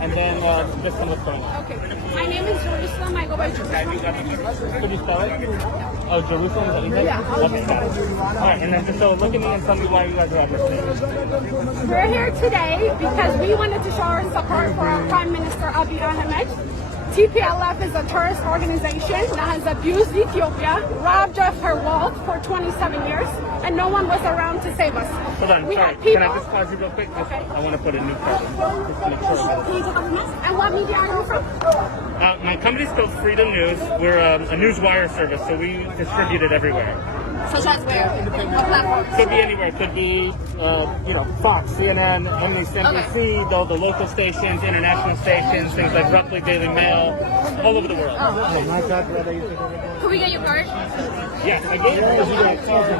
and then just some what's going on. Okay. My name is Jerusalem. I go by Jerusalem. Could you spell it? Oh, Jerusalem, is that you said? Yeah. Okay, got it. All right, and then just so look at me and tell me why you guys are on this stage. We're here today because we wanted to show our support for our Prime Minister Abiy Ahmed. TPLF is a terrorist organization that has abused Ethiopia, robbed of her wealth for 27 years, and no one was around to save us. Hold on, sorry. Can I just pause you real quick? Okay. I want to put a new person. Just to make sure. Can you take off your mask? And what media are you from? My company's called Freedom News. We're a news wire service, so we distribute it everywhere. Such as where? What platforms? Could be anywhere. Could be, Fox, CNN, MSNBC, all the local stations, international stations, things like Roughly Daily Mail, all over the world. Oh, my God, can we get your card? Yes, I gave you my card.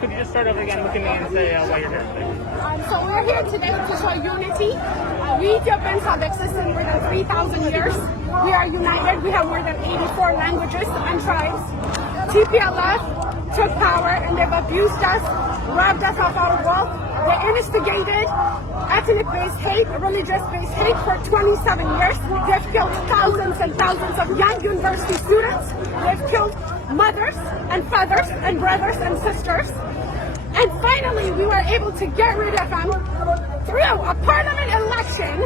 Could you just start over again, look at me and say why you're here? So we're here today to show unity. We Ethiopians have existed more than 3,000 years. We are united. We have more than 84 languages and tribes. TPLF took power and they've abused us, robbed us of our wealth. They instigated ethnic-based hate, religious-based hate for 27 years. They've killed thousands and thousands of young university students. They've killed mothers and fathers and brothers and sisters. And finally, we were able to get rid of them through a parliament election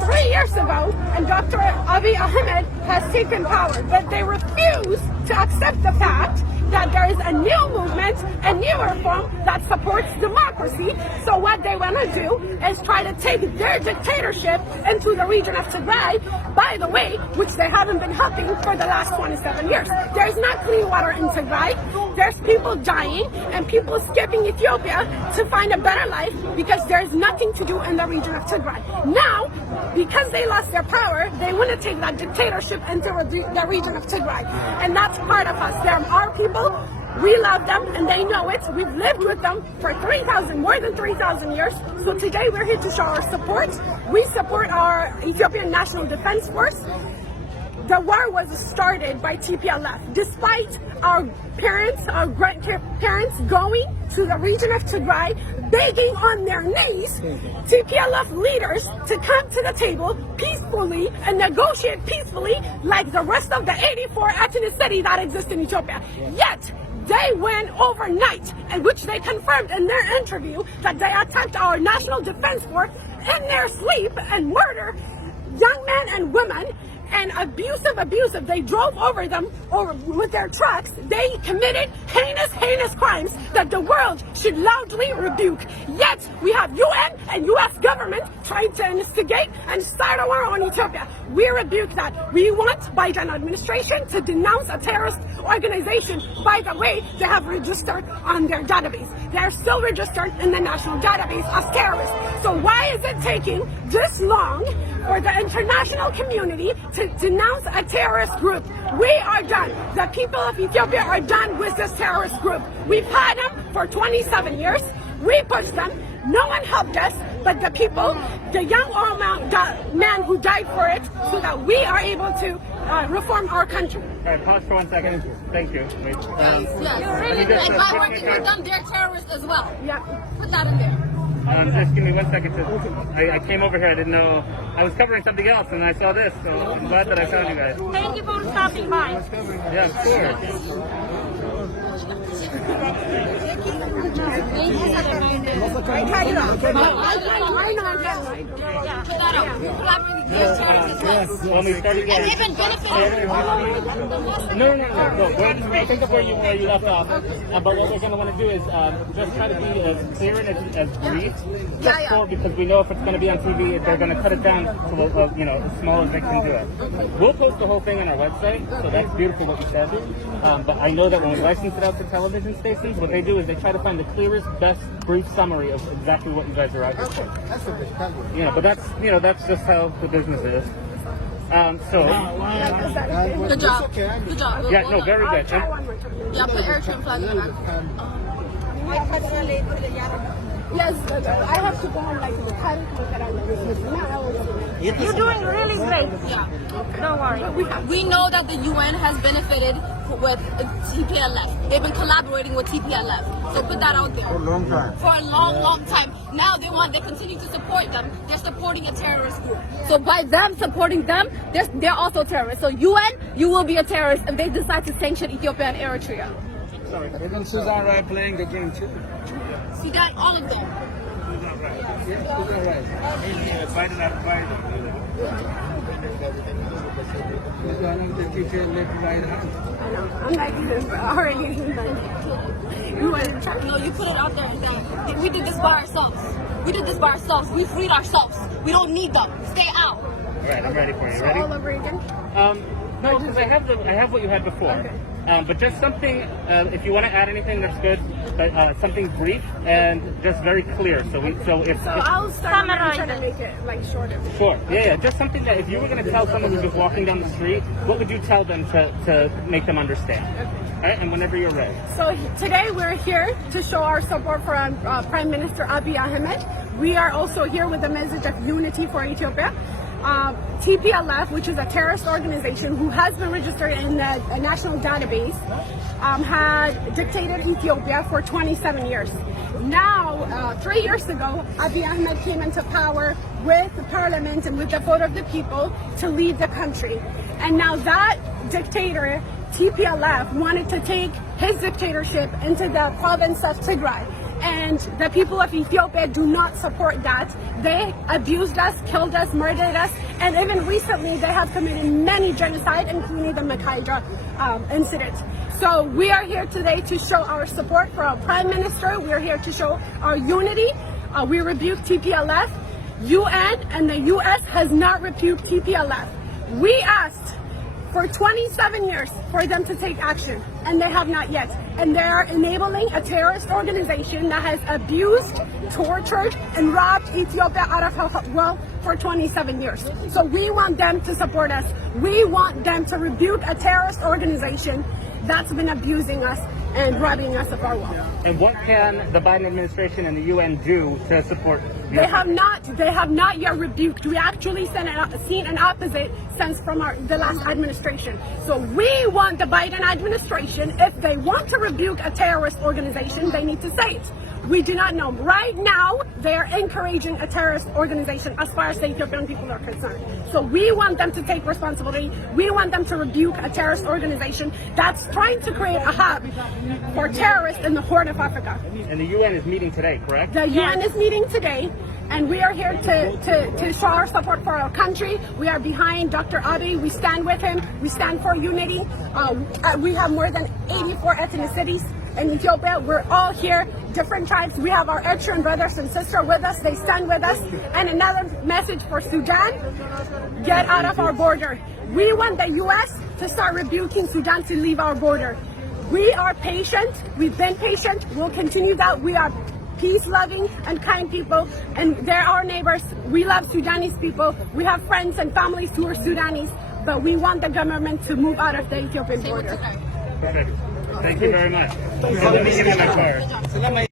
3 years ago, and Dr. Abiy Ahmed has taken power. But they refuse to accept the fact that there is a new movement, a new reform that supports democracy. So what they want to do is try to take their dictatorship into the region of Tigray, by the way, which they haven't been helping for the last 27 years. There's not clean water in Tigray. There's people dying and people escaping Ethiopia to find a better life because there's nothing to do in the region of Tigray. Now, because they lost their power, they want to take that dictatorship into the region of Tigray. And that's part of us. They're our people. We love them and they know it. We've lived with them for more than 3,000 years. So today we're here to show our support. We support our Ethiopian National Defense Force. The war was started by TPLF. Despite our parents, our grandparents going to the region of Tigray, begging on their knees, TPLF leaders to come to the table peacefully and negotiate peacefully like the rest of the 84 ethnicity that exist in Ethiopia. Yet, they went overnight, and which they confirmed in their interview that they attacked our National Defense Force in their sleep and murder young men and women. And abusive. They drove over them with their trucks. They committed heinous crimes that the world should loudly rebuke. Yet we have UN and US government trying to instigate and start a war on Ethiopia. We rebuke that. We want Biden administration to denounce a terrorist organization. By the way, they have registered on their database. They are still registered in the national database as terrorists. So why is it taking this long for the international community to denounce a terrorist group? We are done. The people of Ethiopia are done with this terrorist group. We've had them for 27 years. We pushed them. No one helped us, but the people, the young old man who died for it, so that we are able to reform our country. All right, pause for 1 second. Thank you. Wait. Yes. And by working with them, they're terrorists as well. Yeah. Put that in there. Just give me 1 second. I came over here. I didn't know. I was covering something else, and I saw this, so I'm glad that I found you guys. Thank you for stopping by. Yeah, sure. When we started getting... No. Think of where you left off. But what we're going to want to do is just try to be as clear and as brief. Because we know if it's going to be on TV, they're going to cut it down to as small as they can do it. We'll post the whole thing on our website, so that's beautiful what you said. But I know that when we license it out to television stations, what they do is they try to find the clearest, best, brief summary of exactly what you guys are out here for. But that's just how the business is. Good job. Good job. Yeah, no, very good. Yeah, put airtime flag in the back. Yes, I have to go home like the time that I live. You're doing really great. Yeah. Don't worry. We know that the UN has benefited with TPLF. They've been collaborating with TPLF. So put that out there. For a long time. For a long, long time. Now they continue to support them. They're supporting a terrorist group. So by them supporting them, they're also terrorists. So UN, you will be a terrorist if they decide to sanction Ethiopia and Eritrea. Sorry, isn't Susan Rice playing the game too? Sudan, all of them. Yeah, Susan Rice. He's one of the TPLF right hand. I'm like already. No, you put it out there that we did this by ourselves. We did this by ourselves. We freed ourselves. We don't need them. Stay out. All right, I'm ready for you. So Ready? all over again. No, because I have what you had before. Okay. But just something, if you want to add anything, that's good. But something brief and just very clear. So I'll start trying to make it like shorter. Sure. Yeah. Just something that if you were going to tell someone who's just walking down the street, what would you tell them to make them understand? Okay. All right. And whenever you're ready. So today we're here to show our support for Prime Minister Abiy Ahmed. We are also here with a message of unity for Ethiopia. TPLF, which is a terrorist organization who has been registered in the national database, had dictated Ethiopia for 27 years. Now, 3 years ago, Abiy Ahmed came into power with the parliament and with the vote of the people to lead the country. And now that dictator, TPLF, wanted to take his dictatorship into the province of Tigray. And the people of Ethiopia do not support that. They abused us, killed us, murdered us, and even recently they have committed many genocide, including the Makhaidra incident. So we are here today to show our support for our Prime Minister. We are here to show our unity. We rebuke TPLF. UN and the US has not rebuked TPLF. We asked for 27 years for them to take action, and they have not yet. And they are enabling a terrorist organization that has abused, tortured, and robbed Ethiopia out of her wealth for 27 years. So we want them to support us. We want them to rebuke a terrorist organization that's been abusing us and robbing us of our wealth. And what can the Biden administration and the UN do to support? They have not yet rebuked. We actually seen an opposite sense from the last administration. So we want the Biden administration, if they want to rebuke a terrorist organization, they need to say it. We do not know. Right now, they are encouraging a terrorist organization as far as the Ethiopian people are concerned. So we want them to take responsibility. We want them to rebuke a terrorist organization that's trying to create a hub for terrorists in the Horn of Africa. And the UN is meeting today, correct? The UN is meeting today, and we are here to show our support for our country. We are behind Dr. Abiy. We stand with him. We stand for unity. We have more than 84 ethnicities in Ethiopia. We're all here, different tribes. We have our Eritrean brothers and sisters with us. They stand with us. And another message for Sudan, get out of our border. We want the U.S. to start rebuking Sudan to leave our border. We are patient. We've been patient. We'll continue that. We are peace-loving and kind people, and they're our neighbors. We love Sudanese people. We have friends and families who are Sudanese, but we want the government to move out of the Ethiopian border. Perfect. Thank you very much. Let me give you my card.